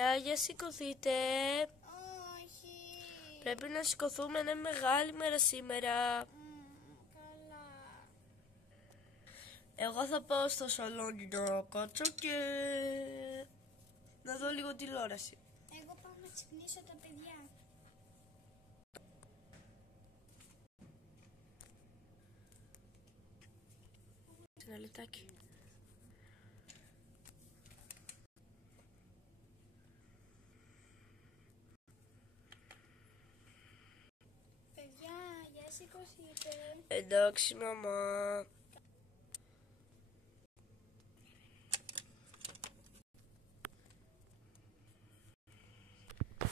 Παιδιά, για σηκωθείτε. Όχι. Πρέπει να σηκωθούμε, είναι μεγάλη μέρα σήμερα. Καλά. Εγώ θα πάω στο σαλόνι να κάτσω και να δω λίγο τηλεόραση. Εγώ πάω να ξυπνήσω τα παιδιά. Ένα λεπτάκι. Παιδιά, για σηκωθείτε. Εντάξει, μαμά.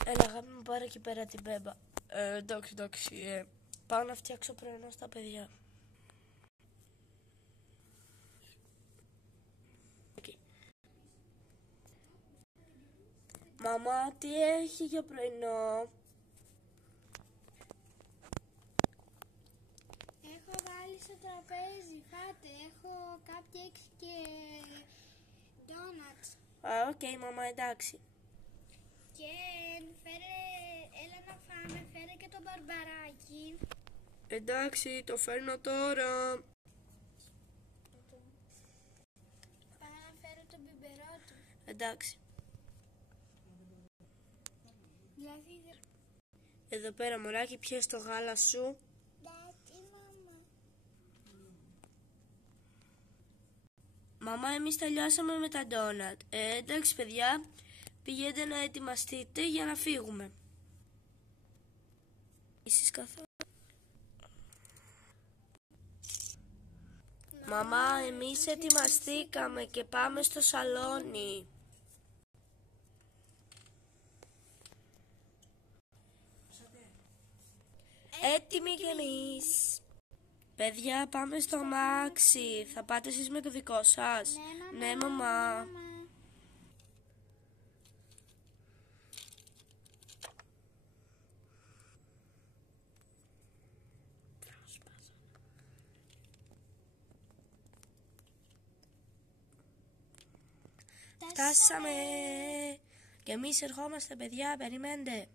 Έλα, αγάπη μου, πάρε εκεί πέρα την μπέμπα. Εντάξει. Πάω να φτιάξω πρωινό στα παιδιά. Μαμά, τι έχει για πρωινό? Έχω βάλει στο τραπέζι, φάτε. Έχω cupcakes και donuts. Οκ, μαμά, εντάξει. Και έλα να φάμε, φέρε και το μπαρμπαράκι. Εντάξει, το φέρνω τώρα. Πάω να φέρω το μπιμπερό του. Εντάξει. Δηλαδή, Εδώ πέρα, μωράκι, πιες το γάλα σου. εντάξει, μάμα. Μαμά, εμείς τελειώσαμε με τα ντόνατ. Εντάξει, παιδιά, πηγαίνετε να ετοιμαστείτε για να φύγουμε. Εσείς καθόλου. Μαμά, εμείς ετοιμαστήκαμε και πάμε στο σαλόνι. Έτοιμοι κι εμείς. Παιδιά, πάμε στο αμάξι. Θα πάτε εσείς με το δικό σας? Ναι, μαμά. Φτάσαμε. Και εμείς ερχόμαστε, παιδιά, περιμένετε.